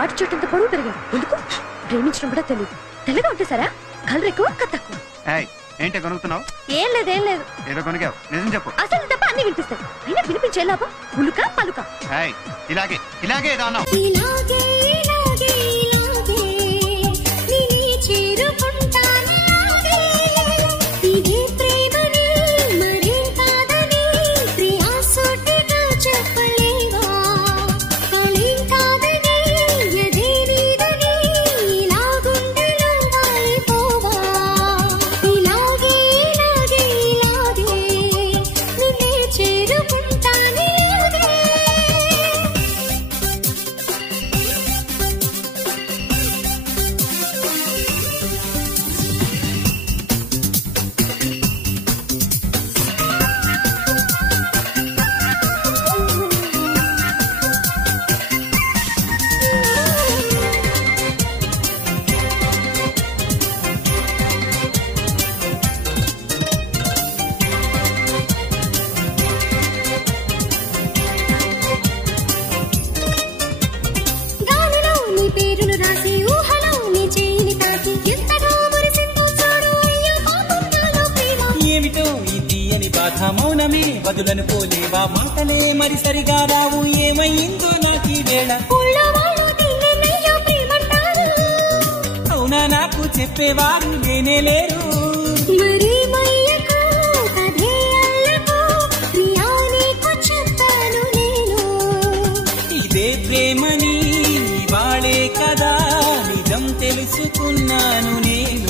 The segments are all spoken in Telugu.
తాటి చెట్టు పొడవు పెరిగాడు. ఎందుకు? ప్రేమించడం కూడా తెలియదు. తెల్లగా ఉంటే సరా, కలర్ ఎక్కువ కథ తక్కువ. ఏంటి కొనుక్కుతున్నావు? ఏం లేదు ఏం లేదు. ఏదో కొనుక్కావు, నిజం చెప్పు. అసలు తప్ప అన్ని వినిపిస్తాయి, అయినా వినిపించే లాభం ఉలుక పలుక. ఇలాగే ఇలాగే ఏదో అన్నావు. మౌనమే బదులను పోలేవా, మాటలే మరి సరిగా రావు, ఏమైందో నాకీ వేళ. అవునా, నాకు చెప్పేవారు నేనే లేరు. ఇదే ప్రేమని ఇవాళే కదా నిజం తెలుసుకున్నాను నేను.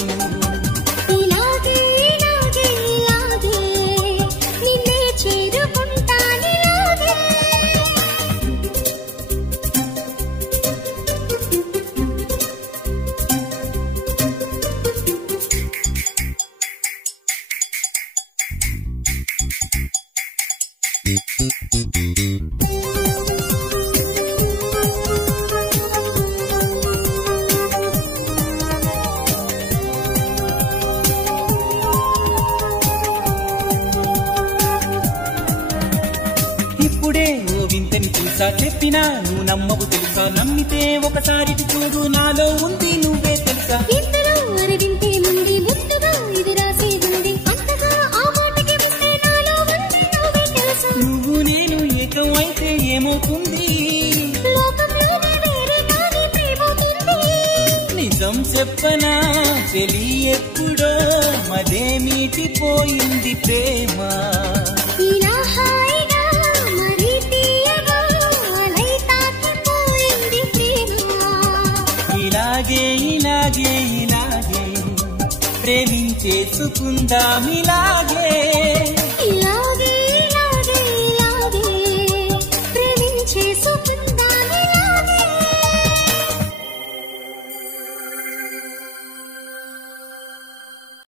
ఇప్పుడే ఓ వింతని చూసా, చెప్పినా నువ్వు నమ్మవు తెలుసా, నమ్మితే ఒకసారి చూడు నాలో ఉంది నువ్వే తెలుసా. నువ్వు నేను ఏకం అయితే ఏమవుతుంది, నిజం చెప్పనా చెలి, ఎప్పుడో మదే మీటిపోయింది ప్రేమ. ఇలాగే ఇలాగే ఇలాగే ప్రేమించేసుకుందాం ఇలాగే.